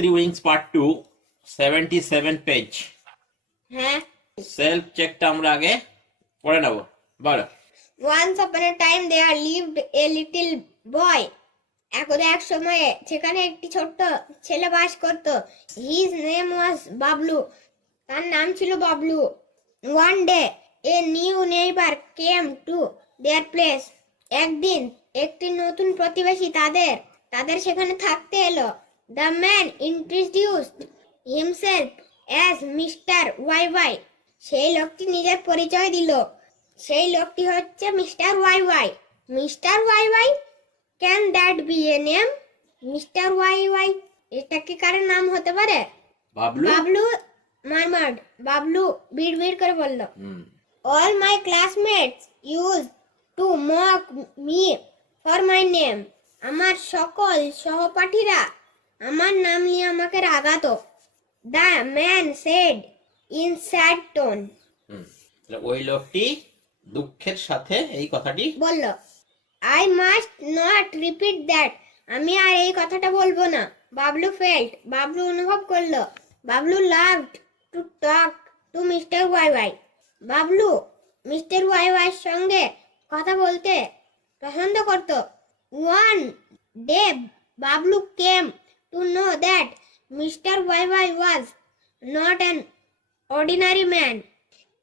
Three wings part two seventy seven page হ্যাঁ। Self চেকটা আমরা আগে পড়ে নেব। বলো। Once upon a time there lived a little boy একদা এক সময়ে সেখানে একটি ছোট্ট ছেলে বাস করত। হিজ নেম ওয়াজ বাবলু তার নাম ছিল Bablu one day a new neighbour came to their place একদিন একটি নতুন প্রতিবেশী তাদের তাদের সেখানে থাকতে এলো। The man introduced himself as mister Y Y সেই লোকটি নিজের পরিচয় দিল। সেই লোকটি হচ্ছে mister Y Y mister Y Y can that be a name mister Y Y এটা কি কারোর নাম হতে পারে? বাবলু? বাবলু মারমাড বাবলু বিড় বিড় করে বলল। All my classmates use to mock me for my name আমার সকল সহপাঠীরা আমার নাম নিয়ে আমাকে রাগাতো। The man said in sad tone. ওই লোকটি দুঃখের সাথে এই কথাটি বলল I must not repeat that আমি আর এই কথাটা বলব না। বাবলু ফেল্ট বাবলু অনুভব করল। Bablu loved to talk to mister Y Y Bablu mister Y ওয়াইয়ের সঙ্গে কথা বলতে পছন্দ করত। One day Bablu came to know that mister Y Y was not an ordinary man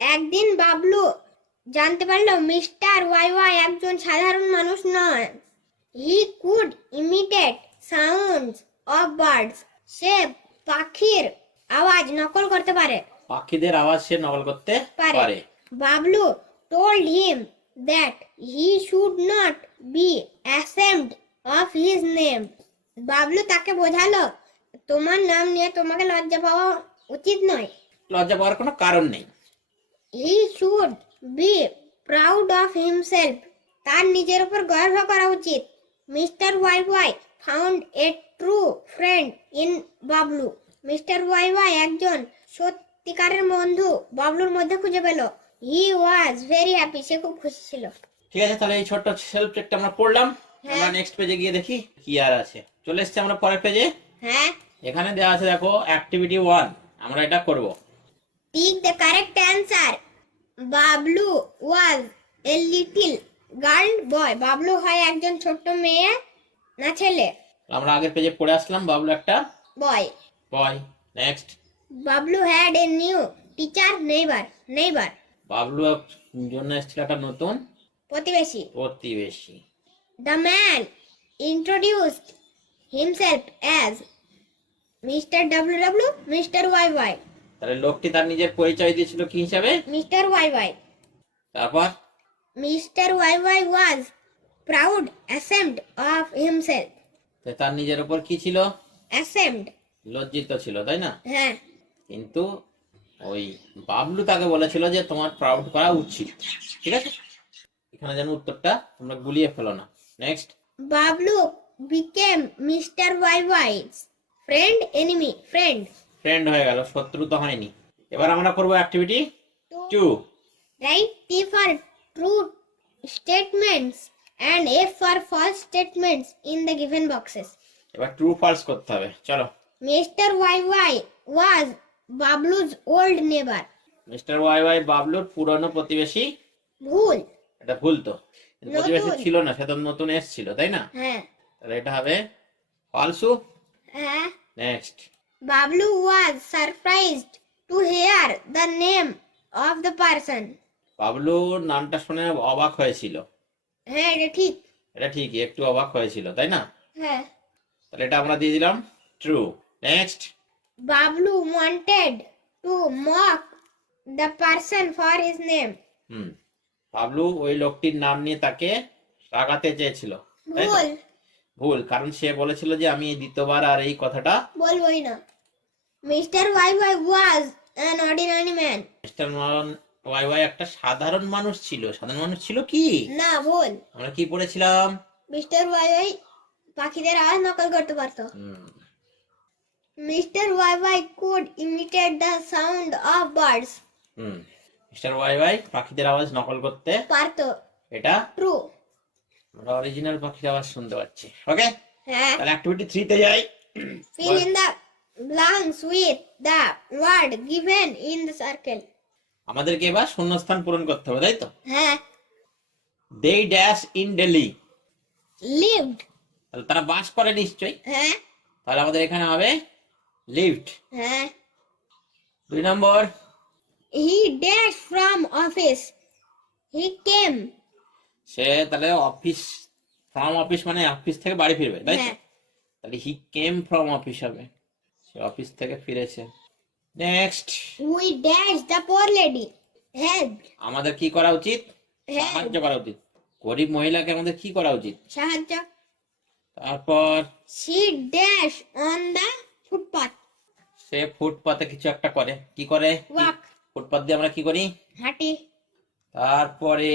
একদিন বাবলু জানতে পারল মিস্টার ওয়াই ওয়াই একজন সাধারণ মানুষ নয়। He could imitate sounds of birds সে পাখির আওয়াজ নকল করতে পারে। পাখিদের আওয়াজ সে নকল করতে। পারে। Bablu told him that he should not be ashamed of his name Bablu তাকে বোঝালো তোমার নাম নিয়ে তোমাকে লজ্জা পাওয়া উচিত নয়। লজ্জা পাওয়ার কোনো কারণ নেই। He should be proud of himself তার নিজের উপর গর্ব করা উচিত। Mister Y Y found a true friend in Bablu. Mister Y Y একজন সত্যিকারের বন্ধু বাবলুর মধ্যে খুঁজে পেল। হি ওয়াজ ভেরি হ্যাপি সে খুব খুশি ছিল। ঠিক আছে তাহলে এই ছোট্ট সেলফ চেকটা আমরা পড়লাম। হ্যাঁ। আমরা নেক্সট পেজে গিয়ে দেখি কি আর আছে। চলে এসছে আমরা পরের পেজে হ্যাঁ। এখানে দেওয়া আছে দেখো অ্যাক্টিভিটি ওয়ান আমরা এটা করব। Tick the correct answer Bablu was a little girl boy Bablu হয় একজন ছোট্ট মেয়ে না ছেলে? আমরা আগের পেজে পড়ে আসলাম বাবলু একটা boy boy next Bablu had a new teacher neighbour neighbour Bablu জন্য এসেছিল একটা নতুন প্রতিবেশী। প্রতিবেশী। The man introduced himself as Mr. WW Mr. YY তাহলে লোকটি তার নিজের পরিচয় দিয়েছিল কি হিসাবে? Mr. YY তারপর? Mr. YY was proud ashamed of himself. তো তার নিজের উপর কি ছিল? Ashamed. লজ্জিত ছিল তাই না? হ্যাঁ। কিন্তু ওই বাবলু তাকে বলেছিল যে তোমার প্রাউড করা উচিত। ঠিক আছে? এখানে যেন উত্তরটা তোমরা গুলিয়ে ফেলো না। Next Bablu became Mr. YY's friend enemy friend friend হয়ে গেল শত্রু তো হয়নি এবার আমরা করব activity two Write T for true statements and F for false statements in the given boxes. এবার ট্রু ফলস করতে হবে চলো Mr. YY was Bablu's old neighbor. Mister Y Y বাবলুর পুরনো প্রতিবেশী ভুল এটা ভুল তো প্রতিবেশী। ছিল না সে তো নতুন এসছিল তাই না হ্যাঁ তাহলে এটা হবে। ফলসু হ্যাঁ। Next Bablu was surprised to hear the name of the person. বাবলুর নামটা শুনে অবাক হয়েছিল। হ্যাঁ এটা ঠিক। এটা ঠিকই একটু অবাক হয়েছিল তাই না? হ্যাঁ। তাহলে এটা আমরা দিয়ে দিলাম true next Bablu wanted to mock the person for his name. হুম। বাবলু ওই লোকটির নাম নিয়ে তাকে রাগাতে চেয়েছিল? ভুল। ভুল কারণ সে বলেছিল যে আমি দ্বিতীয়বার আর এই কথাটা বলবোই না। Mister Y Y was an ordinary man mister Y Y একটা সাধারণ মানুষ ছিল। সাধারণ মানুষ ছিল কি? না ভুল। আমরা কি পড়েছিলাম? মিস্টার ওয়াই ওয়াই পাখিদের আওয়াজ নকল করতে পারতো। হুম, mister Y Y could imitate the sound of birds hmm. Mister Y Y পাখিদের আওয়াজ নকল করতে পারতো। এটা ট্রু আমরা অরিজিনাল পাখির আওয়াজ শুনতে পাচ্ছি ওকে হ্যাঁ। তাহলে অ্যাক্টিভিটি থ্রিতে যাই। Fill in the blanks with the word given in the circle. আমাদেরকে এবার শূন্যস্থান পূরণ করতে হবে তাই তো? হ্যাঁ। They dash in Delhi lived. তাহলে তারা বাস করে নিশ্চয়ই। হ্যাঁ। তাহলে আমাদের এখানে হবে লিফট হ্যাঁ। দুই নম্বর। He dashed from office. He came. সে তাহলে অফিস ফ্রম অফিস মানে অফিস থেকে বাড়ি ফিরবে তাই তো? হ্যাঁ। তাহলে হি কেম ফ্রম অফিস হবে। সে অফিস থেকে ফিরেছে। Next we dash the poor lady. Helped. আমাদের কি করা উচিত? হ্যাঁ। সাহায্য করা উচিত। গরিব মহিলাকে আমাদের কি করা উচিত? সাহায্য। তারপর she dash on the footpath সে ফুটপাতে কিছু একটা করে। কি করে. ফুটপাত দিয়ে আমরা কি করি? হাঁটি। তারপরে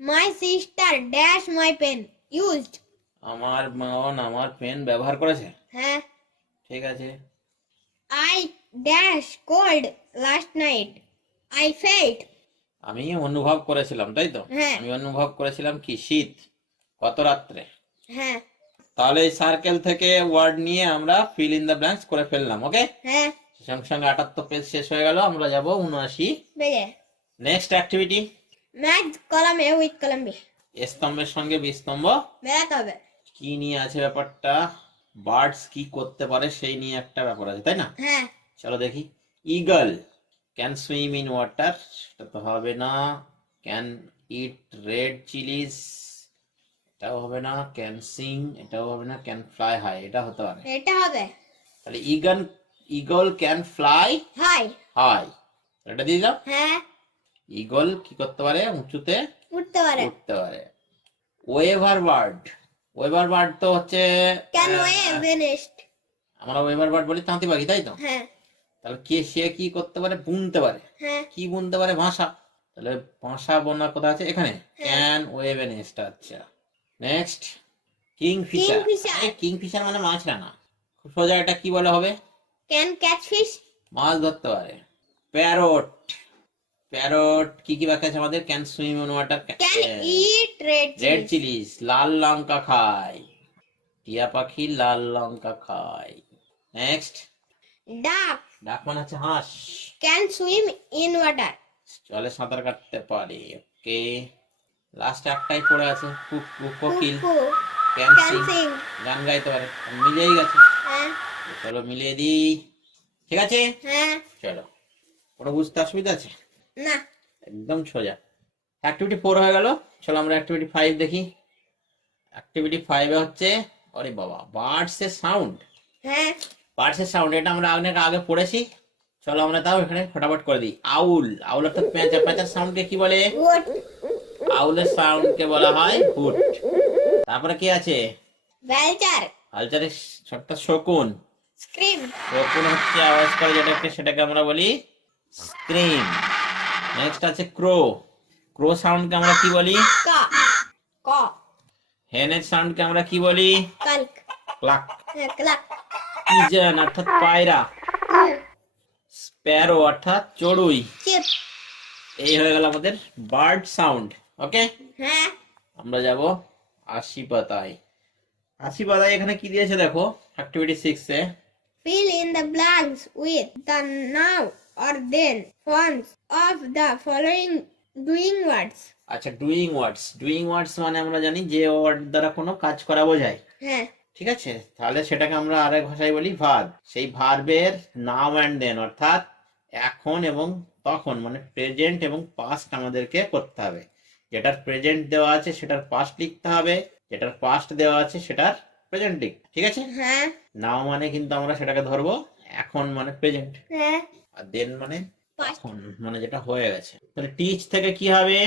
My sister dashed my pen. Used. আমার বোন আমার পেন ব্যবহার করেছে? হ্যাঁ। ঠিক আছে। I dashed cold last night. I felt. আমি অনুভব করেছিলাম তাই তো? হ্যাঁ। আমি অনুভব করেছিলাম কি? শীত। গত রাত্রে। হ্যাঁ। তাহলে এই সার্কেল থেকে ওয়ার্ড নিয়ে আমরা ফিল ইন দ্য ব্ল্যাঙ্কস করে ফেললাম ওকে হ্যাঁ। সঙ্গে সঙ্গে আটাত্তর পেজ শেষ হয়ে গেল আমরা যাব উনআশি। বেজে। নেক্সট অ্যাক্টিভিটি ম্যাথ কলম এ উইথ কলম বি স্তম্ভের সঙ্গে বিস্তম্ভ বেরাতে হবে। কি নিয়ে আছে ব্যাপারটা? বার্ডস কি করতে পারে সেই নিয়ে একটা ব্যাপার আছে তাই না? হ্যাঁ। চলো দেখি। Eagle can swim in water সেটা তো হবে না। ক্যান ইট রেড চিলিস এটাও হবে না। ক্যান সিং এটাও হবে না। ক্যান ফ্লাই হাই এটা হতে পারে। এটা হবে। তাহলে IGNOU eagle can fly high high এটা দিয়ে দাও হ্যাঁ। ইগল কি করতে পারে? উঁচুতে উঠতে পারে। উঠতে পারে। Waiver bird. ওয়েভার বার্ড তো হচ্ছে কেন? আহ, এ ভেনিস্ট আমরা ওয়েভার বার্ড বলি তাঁতি পাখি তাই তো? হ্যাঁ। তাহলে কে সে কি করতে পারে? বুনতে পারে। হ্যাঁ। কি বুনতে পারে? ভাষা। তাহলে ভাষা বোনার কথা আছে? এখানে। ক্যান ওয়েভ এন আচ্ছা। Next. Kingfisher. Kingfisher মানে মাছ না খুব সোজা এটা কি বলে হবে? ক্যান ক্যাচ ফিশ মাছ ধরতে পারে। প্যারট। প্যারট কি কি বাকি আছে আমাদের? Can swim on water can eat red red chillies. লাল লঙ্কা খায় টিয়া পাখি লাল লঙ্কা খায়। নেক্সট। ডাক। ডাক মানে হচ্ছে হাঁস। Can swim in water. জলে সাঁতার কাটতে পারে ওকে। লাস্ট একটাই পড়ে আছে কুক কুক। কোকিল ক্যান সিং। গান গাইতে পারে মিলেই গেছে। হ্যাঁ। চলো মিলিয়ে দিই। ঠিক আছে? হ্যাঁ। চলো। ওটা বুঝতে অসুবিধা আছে? না। একদম সোজা। অ্যাক্টিভিটি ফোর হয়ে গেল। চলো আমরা অ্যাক্টিভিটি ফাইভ দেখি। অ্যাক্টিভিটি ফাইভে হচ্ছে আরে বাবা বার্ডস এর সাউন্ড হ্যাঁ। বার্ডস এর সাউন্ড এটা আমরা অনেক আগে পড়েছি। চলো আমরা তাও এখানে ফটাফট করে দিই। আউল আউল অর্থাৎ পেঁচা পেঁচার সাউন্ডকে কি বলে? আউলের সাউন্ডকে বলা হয়? হুট তারপরে কি আছে? ভেলচার হালচারের ছোট্ট শকুন। স্ক্রিম শকুন হচ্ছে আওয়াজ করে যেটাকে সেটাকে আমরা বলি স্ক্রিম নেক্সট আছে ক্রো ক্রো সাউন্ডকে আমরা কি বলি? ক। ক। হেনের সাউন্ডকে আমরা কি বলি? কল্ক। Kluck Kluck. পিজন অর্থাৎ পায়রা। স্প্যারো অর্থাৎ চড়ুই। এই হয়ে গেল আমাদের বার্ড সাউন্ড ওকে হ্যাঁ। আমরা যাব আশি পাতায় আশি পাতায় এখানে কি দিয়েছে দেখো? অ্যাক্টিভিটি সিক্সে fill in the blanks with the now or then forms of the following doing words. আচ্ছা ডুইং ওয়ার্ডস ডুইং ওয়ার্ডস মানে আমরা জানি যে ওয়ার্ড দ্বারা কোনো কাজ করা বোঝায়। হ্যাঁ। ঠিক আছে? তাহলে সেটাকে আমরা আরেক ভাষায় বলি ভার্ব সেই ভার্বের নাও অ্যান্ড দেন অর্থাৎ এখন এবং তখন মানে প্রেজেন্ট এবং পাস্ট আমাদেরকে করতে হবে। যেটার প্রেজেন্ট দেওয়া আছে সেটার পাস্ট লিখতে হবে যেটার পাস্ট দেওয়া আছে সেটার প্রেজেন্ট লিখ ঠিক আছে? হ্যাঁ। নাও মানে কিন্তু আমরা সেটাকে ধরবো এখন মানে প্রেজেন্ট হ্যাঁ। আর দেন মানে তখন মানে যেটা হয়ে গেছে। তাহলে টিচ থেকে কি হবে?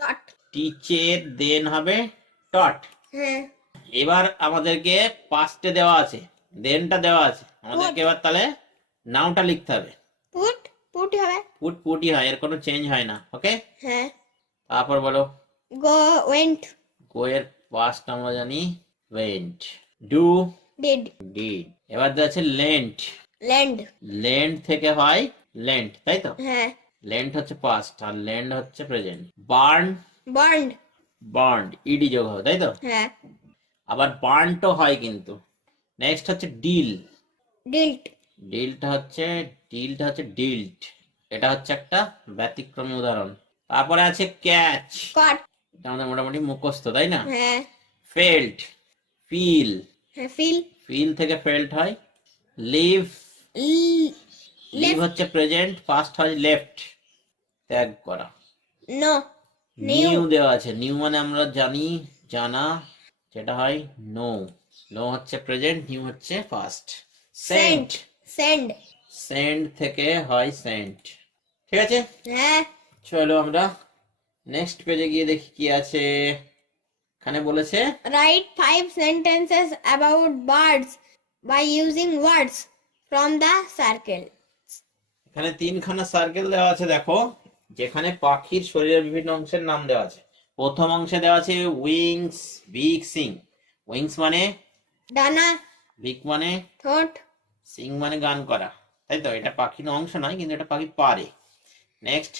Dot টিচের দেন হবে টট হ্যাঁ। এবার আমাদেরকে পাঁচটে দেওয়া আছে দেনটা দেওয়া আছে। আমাদেরকে এবার তাহলে নামটা লিখতে হবে। Put put হবে। পুট পুটি হয় এর কোনো চেঞ্জ হয় না ওকে হ্যাঁ। তারপর বলো। Go went. গো এর পাস্ট আমরা জানি ওয়েন্ট ডু did. ডিড এবার আছে লেন্ট lend লেন্ট থেকে হয় লেন্ট তাই তো? হ্যাঁ। লেন্ট হচ্ছে পাস্ট আর লেন্ড হচ্ছে present burn burn E D হবে তাই তো? হ্যাঁ। আবার বার্নটো হয় কিন্তু। নেক্সট হচ্ছে ডিল dealt ডিলটা হচ্ছে ডিলটা হচ্ছে ডিল্ট এটা হচ্ছে একটা ব্যতিক্রমী উদাহরণ। তারপরে আছে ক্যাচ কট এটা আমাদের মোটামুটি মুখস্থ তাই না? হ্যাঁ। ফেল্ট ফিল হ্যাঁ ফিল ফিল থেকে ফেল্ট হয়। লিভ লিভ হচ্ছে প্রেজেন্ট পাস্ট হয় লেফট ত্যাগ করা। নো নিউ দেওয়া আছে। নিউ মানে আমরা জানি জানা যেটা হয় নো নো হচ্ছে প্রেজেন্ট নিউ হচ্ছে পাস্ট সেন্ট সেন্ড সেন্ড থেকে হয় সেন্ট ঠিক আছে? হ্যাঁ। চলো আমরা নেক্সট পেজে গিয়ে দেখি কি আছে। এখানে বলেছে write five sentences about birds by using words from the circle. এখানে তিনখানা সার্কেল দেওয়া আছে দেখো। যেখানে পাখির শরীরের বিভিন্ন অংশের নাম দেওয়া আছে। প্রথম অংশে দেওয়া আছে উইংস বিগ সিং উইংস মানে? ডানা। বিগ মানে? ঠোঁট। সিং মানে গান করা। তাই তো? এটা পাখির অংশ নয় কিন্তু এটা পাখি পারে। নেক্সট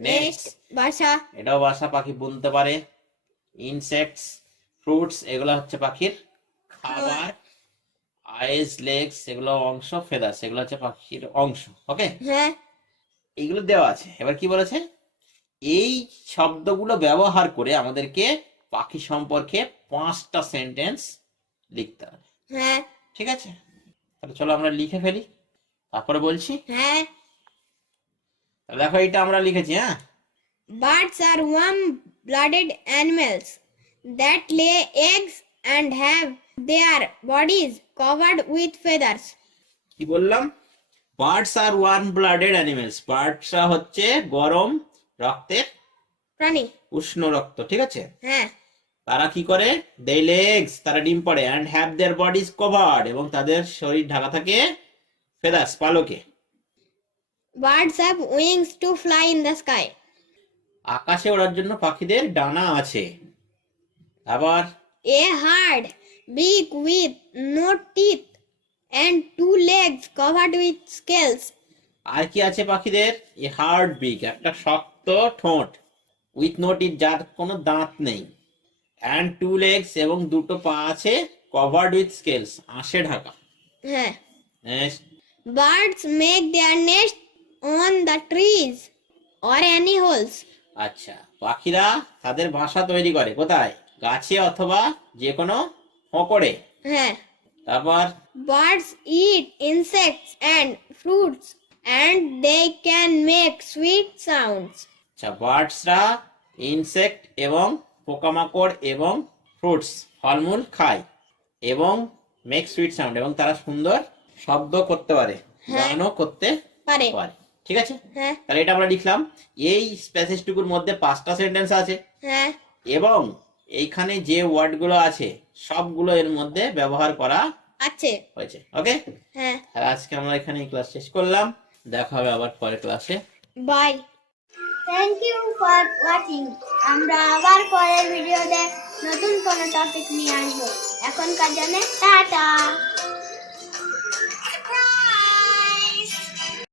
নেক্সট বাসা। এটাও বাসা পাখি বুনতে পারে। ইনসেক্টস ফ্রুটস এগুলো হচ্ছে পাখির খাবার। আইস লেগস এগুলো অংশ ফেদার্স সেগুলো হচ্ছে পাখির অংশ ওকে হ্যাঁ। এইগুলো দেওয়া আছে। এবার কি বলেছে? এই শব্দগুলো ব্যবহার করে আমাদেরকে পাখি সম্পর্কে পাঁচটা সেন্টেন্স লিখতে হবে। হ্যাঁ। ঠিক আছে? তাহলে চলো আমরা লিখে ফেলি। তারপরে বলছি। হ্যাঁ। তাহলে দেখো এটা আমরা লিখেছি হ্যাঁ? Birds are warm blooded animals that lay eggs and have their bodies covered with feathers. কি বললাম? Birds are warm blooded animals বার্ডসরা হচ্ছে গরম রক্তের প্রাণী। উষ্ণ রক্ত ঠিক আছে? হ্যাঁ। তারা কি করে? দে লেগস তারা ডিম পড়ে। And have their bodies covered এবং তাদের শরীর ঢাকা থাকে ফেদার্স পালকে। Birds have wings to fly in the sky. আকাশে ওড়ার জন্য পাখিদের ডানা আছে। আবার A hard beak with no teeth and two legs covered with scales. আর কি আছে পাখিদের? এ হার্ড বিগ একটা শক্ত ঠোঁট উইথ নোটিস যার কোনো দাঁত নেই। অ্যান্ড টু লেগস এবং দুটো পা আছে কভার্ড উইথ স্কেলস আঁশে ঢাকা। হ্যাঁ। Birds make their nest on the trees or any holes. আচ্ছা পাখিরা তাদের বাসা তৈরি করে কোথায়? গাছে অথবা যে কোনো ফকড়ে হ্যাঁ। তারপর? Birds eat insects and fruits and they can make sweet sounds. আচ্ছা বার্ডসরা ইনসেক্ট এবং পোকামাকড় এবং ফ্রুটস ফলমূল খায় এবং মেক সুইট সাউন্ড এবং তারা সুন্দর শব্দ করতে পারে হ্যাঁ। গানও করতে পারে। পারে। ঠিক আছে? হ্যাঁ। তাহলে এটা আমরা লিখলাম। এই স্প্যাসেজটুকুর মধ্যে পাঁচটা সেন্টেন্স আছে। হ্যাঁ। এবং এইখানে যে ওয়ার্ডগুলো আছে সবগুলো এর মধ্যে ব্যবহার করা আছে। হয়েছে ওকে? হ্যাঁ। আর আজকে আমরা এখানে ক্লাস শেষ করলাম। দেখা হবে আবার পরের ক্লাসে bye thank you for watching আমরা আবার পরের ভিডিওতে নতুন কোনো টপিক নিয়ে আসব। এখনকার জন্য টাটা।